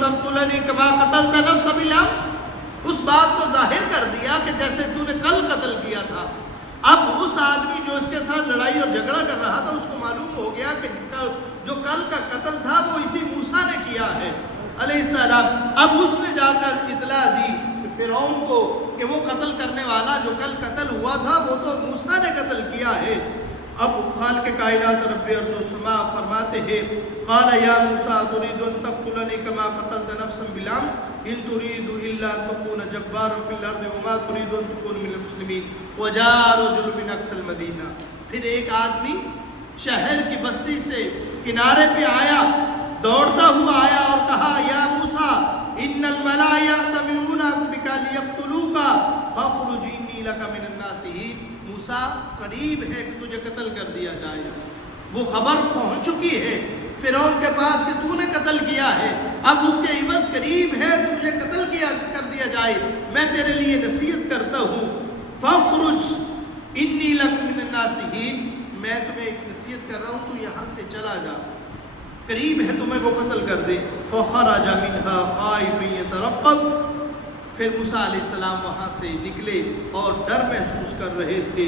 تقتلنی کما قتلت نفسا بالامس، اس بات کو ظاہر کر دیا کہ جیسے تو نے کل قتل کیا تھا۔ اب اس آدمی جو اس کے ساتھ لڑائی اور جھگڑا کر رہا تھا، اس کو معلوم ہو گیا کہ جو کل کا قتل تھا وہ اسی موسیٰ نے کیا ہے علیہ السلام۔ اب اس نے جا کر اطلاع دی فرعون کو کہ وہ قتل کرنے والا جو کل قتل ہوا تھا وہ تو موسیٰ نے قتل کیا ہے۔ اب خالق کائنات رب ارض و سما فرماتے ہیں قال یا موسیٰ تريد ان تقتلنی کما قتلت نفسا بالامس ان تريد الا ان تكون جبارا في الارض وما تريد ان تكون من المسلمین وجاء رجل من اقصى المدینہ۔ پھر ایک آدمی شہر کی بستی سے کنارے پہ آیا، دوڑتا ہوا آیا اور کہا یا موسیٰ ان الملأ یأتمرون بک لیقتلوک فاخرج انی لک من الناصحین۔ موسیٰ قریب ہے کہ تجھے قتل کر دیا جائے، وہ خبر پہنچ چکی ہے فرعون کے پاس کہ تو نے قتل کیا ہے، اب اس کے عوض قریب ہے تجھے قتل کر دیا جائے، میں تیرے لیے نصیحت کرتا ہوں فاخرج انی لک من الناصحین، میں تمہیں ایک نصیحت کر رہا ہوں تو یہاں سے چلا جا، قریب ہے تمہیں وہ قتل کر دے۔ فخرج منها خائفا يترقب، پھر موسیٰ علیہ السلام وہاں سے نکلے اور ڈر محسوس کر رہے تھے۔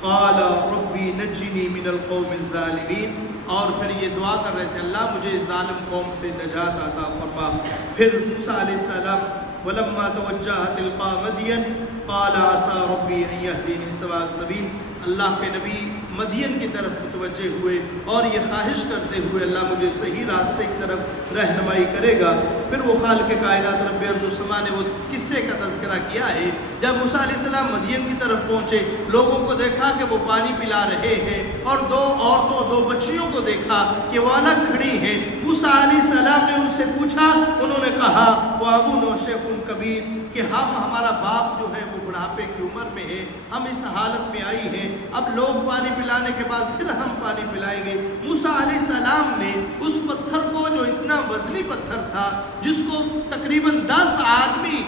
قال ربی نجنی من القوم الظالمین، اور پھر یہ دعا کر رہے تھے اللہ مجھے ظالم قوم سے نجات عطا فرما۔ پھر موسیٰ علیہ السلام ولما توجہ تلقاء مدین قال عسى ربی ان یہدینی سواء السبیل، اللہ کے نبی مدین کی طرف متوجہ ہوئے اور یہ خواہش کرتے ہوئے اللہ مجھے صحیح راستے کی طرف رہنمائی کرے گا۔ پھر وہ خالق کائنات رب ارض و سما نے وہ قصے کا تذکرہ کیا ہے جب موسیٰ علیہ السلام مدین کی طرف پہنچے، لوگوں کو دیکھا کہ وہ پانی پلا رہے ہیں اور دو عورتوں دو بچیوں کو دیکھا کہ وہ الگ کھڑی ہیں۔ موسیٰ علیہ السلام نے ان سے پوچھا، انہوں نے کہا وہ ابونا شیخ کبیر کہ ہمارا باپ جو ہے وہ بڑھاپے کی عمر میں ہے، ہم اس حالت میں آئی ہیں، اب لوگ پانی پلانے کے بعد پھر ہم پانی پلائیں گے۔ موسیٰ علیہ السلام نے اس پتھر کو جو اتنا وزنی پتھر تھا جس کو تقریباً 10 آدمی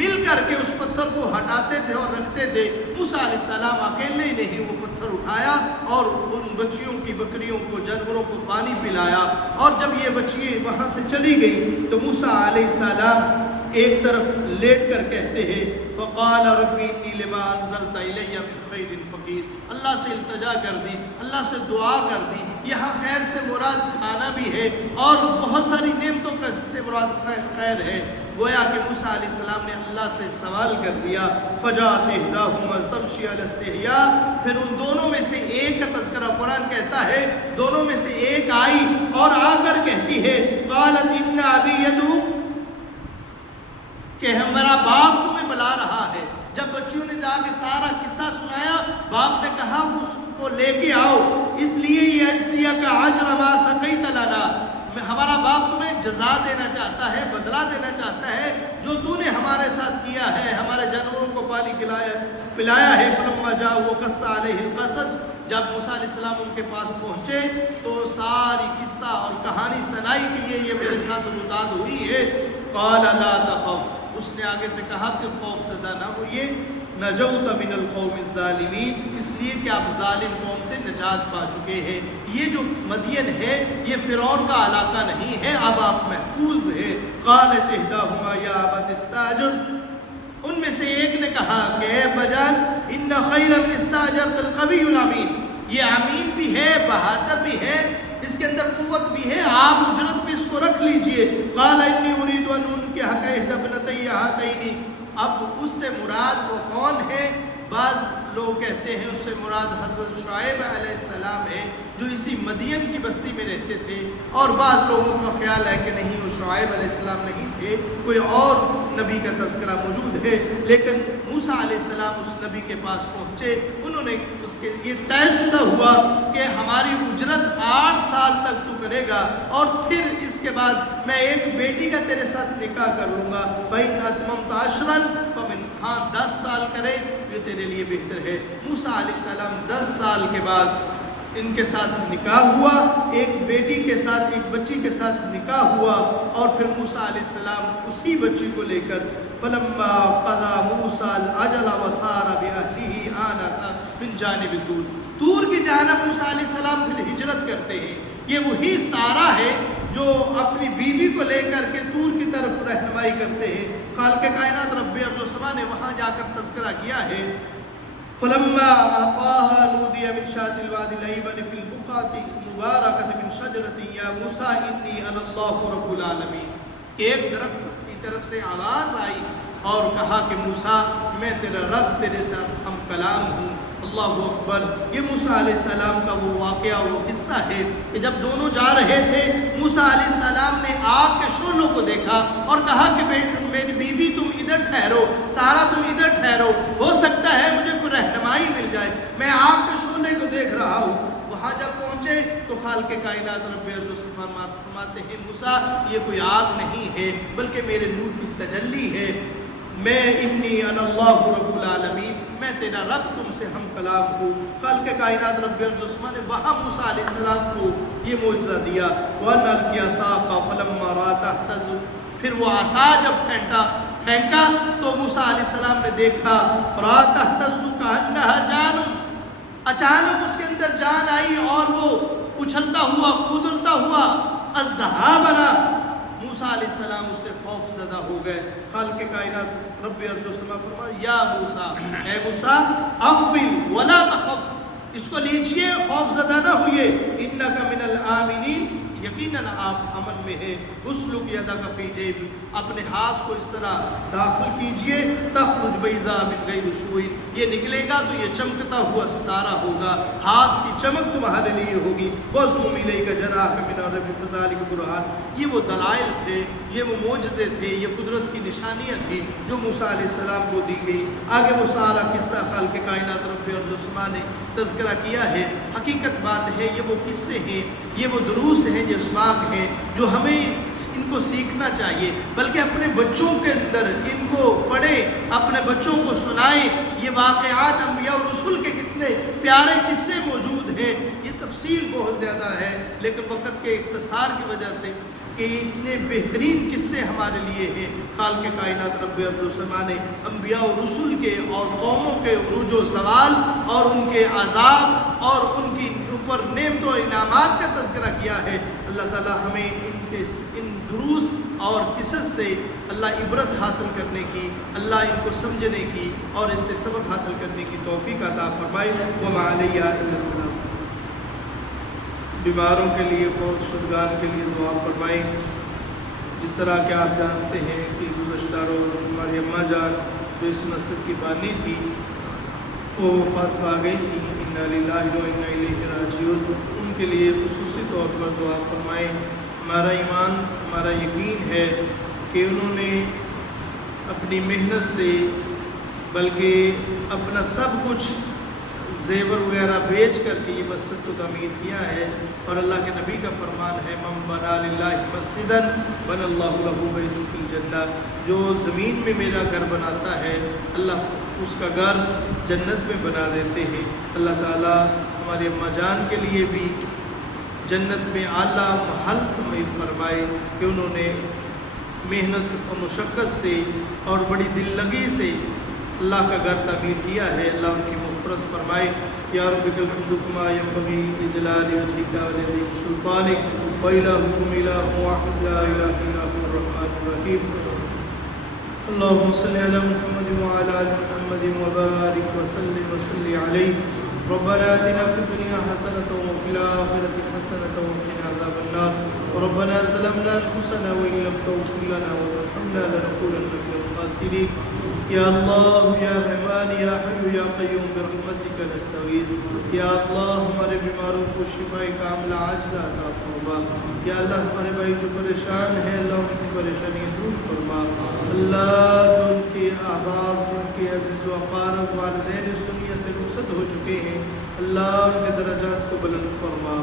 مل کر کے اس پتھر کو ہٹاتے تھے اور رکھتے تھے، موسیٰ علیہ السلام اکیلے ہی نہیں وہ پتھر اٹھایا اور ان بچیوں کی بکریوں کو جانوروں کو پانی پلایا۔ اور جب یہ بچیاں وہاں سے چلی گئی تو موسیٰ علیہ السلام ایک طرف لیٹ کر کہتے ہیں فقال ربی انی لما انزلت الی من خیر فقیر، اللہ سے التجا کر دی، اللہ سے دعا کر دی۔ یہاں خیر سے مراد کھانا بھی ہے اور بہت ساری نعمتوں کا سے مراد خیر ہے، گویا کہ موسیٰ علیہ السلام نے اللہ سے سوال کر دیا۔ فجاءت احداہما تمشی علی استحیاء، پھر ان دونوں میں سے ایک کا تذکرہ قرآن کہتا ہے دونوں میں سے ایک آئی اور آ کر کہتی ہے قالت ان ابی یدعوک، کہ ہمارا باپ تمہیں بلا رہا ہے۔ جب بچیوں نے جا کے سارا قصہ سنایا، باپ نے کہا اس کو لے کے آؤ، اس لیے یہ اجزیہ کا اجر ما سقیت لنا، ہمارا باپ تمہیں جزا دینا چاہتا ہے، بدلہ دینا چاہتا ہے جو تو نے ہمارے ساتھ کیا ہے، ہمارے جانوروں کو پانی پلایا ہے۔ فلما جاءوا وقص علیہ القصص، جب موسیٰ علیہ السلام ان کے پاس پہنچے تو ساری قصہ اور کہانی سنائی کہ یہ میرے ساتھ روداد ہوئی ہے۔ قال لا تخف، اس نے آگے سے کہا کہ خوف زدہ نہ ہوئیے، نجوت من القوم الظالمین، اس لیے کہ آپ ظالم قوم سے نجات پا چکے ہیں۔ یہ جو مدین ہے یہ فرعون کا علاقہ نہیں ہے، اب آپ محفوظ ہیں۔ قالت احداہما یا ابت استاجر، ان میں سے ایک نے کہا کہ اے بجان ان خیر من استاجرت القوی الامین، یہ امین بھی ہے بہادر بھی ہے، اس کے اندر قوت بھی ہے، آپ اجرت پہ اس کو رکھ لیجئے۔ قال انی اريد ان انکحک احدی ابنتی ہاتین، اب اس سے مراد وہ کون ہے؟ بعض لوگ کہتے ہیں اس سے مراد حضرت شعیب علیہ السلام ہے جو اسی مدین کی بستی میں رہتے تھے، اور بعض لوگوں کا خیال ہے کہ نہیں وہ شعیب علیہ السلام نہیں تھے، کوئی اور نبی کا تذکرہ موجود ہے۔ لیکن موسیٰ علیہ السلام اس نبی کے پاس پہنچے، انہوں نے اس کے یہ طے شدہ ہوا کہ ہماری اجرت 8 سال تک تو کرے گا اور پھر اس کے بعد میں ایک بیٹی کا تیرے ساتھ نکاح کر لوں گا۔ فَإِنْ أَتْمَمْتَ عَشْرًا فَمِنْ، ہاں 10 سال کرے یہ تیرے لیے بہتر ہے۔ موسیٰ علیہ السلام 10 سال کے بعد ان کے ساتھ نکاح ہوا، ایک بیٹی کے ساتھ ایک بچی کے ساتھ نکاح ہوا، اور پھر موسیٰ علیہ السلام اسی بچی کو لے کر فلما قضى موسیٰ الأجل وسار بأهله آنس من جانب طور، طور کی جانب موسیٰ علیہ السلام پھر ہجرت کرتے ہیں۔ یہ وہی سارہ ہے جو اپنی بیوی کو لے کر کے طور کی طرف رہنمائی کرتے ہیں، خالق کائنات رب ارض و سما نے وہاں جا کر تذکرہ کیا ہے، فلما اطاها نودي من شاة الوادي الايمن في البقعة المباركة من شجرة يا موسى اني انا الله رب العالمين. ایک درخت کی طرف سے آواز آئی اور کہا کہ موسیٰ میں تیرا رب، تیرے ساتھ ہم کلام ہوں. اللہ اکبر. یہ موسیٰ علیہ السلام کا وہ واقعہ، وہ قصہ ہے کہ جب دونوں جا رہے تھے، موسیٰ علیہ السلام نے آگ کے شعلوں کو دیکھا اور کہا کہ میری بیوی تم ادھر ٹھہرو، سارا تم ادھر ٹھہرو، ہو سکتا ہے مجھے کوئی رہنمائی مل جائے، میں آگ کے شعلے کو دیکھ رہا ہوں. وہاں جب پہنچے تو خالق کائنات رب ارض و سما فرماتے ہیں موسیٰ یہ کوئی آگ نہیں ہے بلکہ میرے نور کی تجلی ہے. میں انی انا اللہ رب العالمین، میں تیرا رب، تم سے ہم کلام ہوں. خالق کائنات رب ارض و سما نے وہاں موسیٰ علیہ السلام کو یہ معجزہ دیا. وَأَنَّ الْقِيَ عَصَاكَ فَلَمَّا رَأَىٰ تَهْتَزُّ. پھر وہ عصا جب پھینکا تو موسیٰ علیہ السلام نے دیکھا رَأَىٰ تَهْتَزُّ كَأَنَّهَا جَانٌ. اچانک اس کے اندر جان آئی اور وہ اچھلتا ہوا، کودلتا ہوا اژدہا بنا. موسیٰ علیہ السلام اس سے خوف زدہ ہو گئے. خالق کائنات رب ارض و سما فرمایا یا موسیٰ، اے موسیٰ اقبل ولا تخف، اس کو لیجئے، خوف زدہ نہ ہوئے. انک من الآمنین، یقیناً آپ امن میں ہیں. اسلک یدک فی جیب، اپنے ہاتھ کو اس طرح داخل کیجئے. تخرج بیضاء من غیر سوء، یہ نکلے گا تو یہ چمکتا ہوا ستارہ ہوگا، ہاتھ کی چمک تمہارے لیے ہوگی. وَضْمُمْ إِلَيْكَ جَنَاحَكَ مِنَ الرَّحْمِ فَذَلِكَ بُرْهَانٌ. یہ وہ دلائل تھے، یہ وہ معجزے تھے، یہ قدرت کی نشانیاں تھیں جو موسیٰ علیہ السلام کو دی گئی. آگے وہ سارا قصہ خالق کائنات رب ارض و سما نے تذکرہ کیا ہے. حقیقت بات ہے یہ وہ قصے ہیں، یہ وہ دروس ہیں، جو اسباق ہیں جو ہمیں ان کو سیکھنا چاہیے، بلکہ اپنے بچوں کے اندر ان کو پڑھیں، اپنے بچوں کو سنائیں. یہ واقعات انبیاء اور رسول کے کتنے پیارے قصے موجود ہیں. یہ تفصیل بہت زیادہ ہے لیکن وقت کے اختصار کی وجہ سے کہ اتنے بہترین قصے ہمارے لیے ہیں. خالق کائنات رب ارض و سما نے انبیاء و رسول کے اور قوموں کے عروج و زوال اور ان کے عذاب اور ان کی اوپر نعمت و انعامات کا تذکرہ کیا ہے. اللہ تعالی ہمیں ان دروس اور قصص سے اللہ عبرت حاصل کرنے کی، اللہ ان کو سمجھنے کی اور اس سے سبق حاصل کرنے کی توفیق عطا فرمائے. وما علیہ الا البلاغ. بیماروں کے لیے، فوت شدگان کے لیے دعا فرمائیں. جس طرح کہ آپ جانتے ہیں کہ گزشتہ روز ہماری اماں جان جو اس مسجد کی بانی تھی وہ وفات پا گئی تھی. انا للہ و انا الیہ راجعون. ان کے لیے خصوصی طور پر دعا فرمائیں. ہمارا ایمان، ہمارا یقین ہے کہ انہوں نے اپنی محنت سے بلکہ اپنا سب کچھ زیور وغیرہ بیچ کر کے یہ مسجد کو تعمیر کیا ہے. اور اللہ کے نبی کا فرمان ہے من بنا للہ مسجدا بنى اللہ لہ بیت فی الجنہ. جو زمین میں میرا گھر بناتا ہے اللہ اس کا گھر جنت میں بنا دیتے ہیں. اللہ تعالیٰ ہماری اماں جان کے لیے بھی جنت میں اعلیٰ محل تعمیر فرمائے کہ انہوں نے محنت اور مشقت سے اور بڑی دل لگی سے اللہ کا گھر تعمیر کیا ہے. اللہ ان کی مغفرت فرمائے. یا رب الحمد کما ینبغی لجلال وجهک ولذی سلطانک وإلہکم الہ واحد لا الہ الا هو الرحمن الرحیم. اللهم صل على محمد وعلى آل محمد وبارك وسلم عليه. ربنا آتنا في الدنيا حسنة وفي الآخرة حسنة وقنا عذاب النار. ربنا ظلمنا أنفسنا وإن لم تغفر لنا وترحمنا لنكونن من الخاسرين. یا اللہ یا رحمان یا حی یا قیوم برحمتک نستغیث. یا اللہ ہمارے بیماروں کو شفاء کاملہ عاجلہ عطا فرما. یا اللہ ہمارے بھائی جو پریشان ہیں اللہ ان کی پریشانی دور فرما. اللہ جو ان کے احباب، ان کے عزیز و اقارب والدین اس دنیا سے رخصت ہو چکے ہیں اللہ ان کے درجات کو بلند فرما.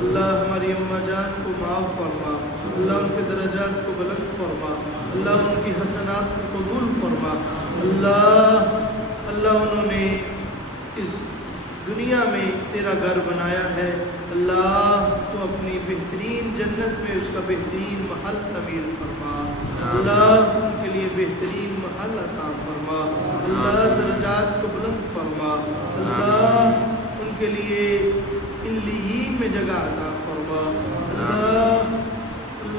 اللہ ہماری اماں جان کو معاف فرما. اللہ ان کے درجات کو بلند فرما. اللہ ان کی حسنات کو قبول فرما. اللہ انہوں نے اس دنیا میں تیرا گھر بنایا ہے. اللہ تو اپنی بہترین جنت میں اس کا بہترین محل تعمیر فرما. اللہ ان کے لیے بہترین محل عطا فرما. اللہ درجات کو بلند فرما. اللہ ان کے لیے علیین میں جگہ عطا فرما. اللہ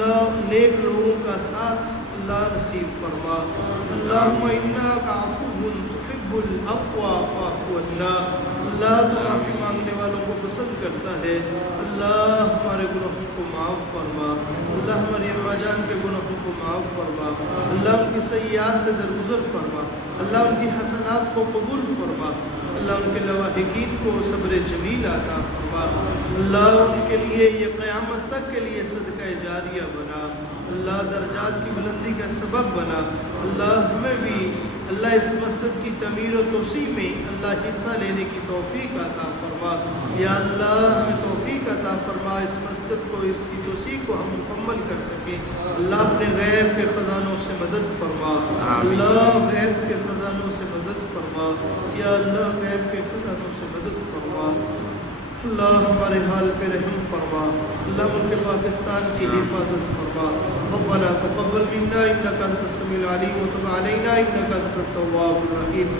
اللہ نیک لوگوں کا ساتھ اللہ نصیب فرما. اللہم انک عفو تحب العفو فاعف عنا. اللہ تو معافی مانگنے والوں کو پسند کرتا ہے. اللہ ہمارے گناہوں کو معاف فرما. اللہ ہماری اماں جان کے گناہوں کو معاف فرما. اللہ ان کی سیئات سے درگزر فرما. اللہ ان کی حسنات کو قبول فرما. اللہ ان کے لواحقین کو صبر جمیل عطا فرما. اللہ ان کے لیے یہ قیامت تک کے لیے صدقہ جاریہ بنا. اللہ درجات کی بلندی کا سبب بنا. اللہ ہمیں بھی اللہ اس مسجد کی تعمیر و توسیع میں اللہ حصہ لینے کی توفیق عطا فرما. یا اللہ ہمیں توفیق عطا فرما اس مسجد کو اس کی توسیع کو ہم مکمل کر سکیں. اللہ اپنے غیب کے خزانوں سے مدد فرما. اللہ غیب کے خزانوں سے مدد فرما. یا اللہ غیب کے خزانوں سے مدد فرما. اللہ ہمارے حال پہ رحم فرما. اللہ ملک پاکستان کی حفاظت فرما. ربنا تقبل منا انك انت السميع العليم وتب علينا انك انت التواب الرحيم.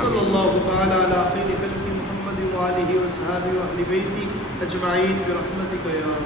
صلی اللہ تعالی علی خیر خلق محمد وآلہ وصحبہ واہل بیتہ اجمعین برحمتک یا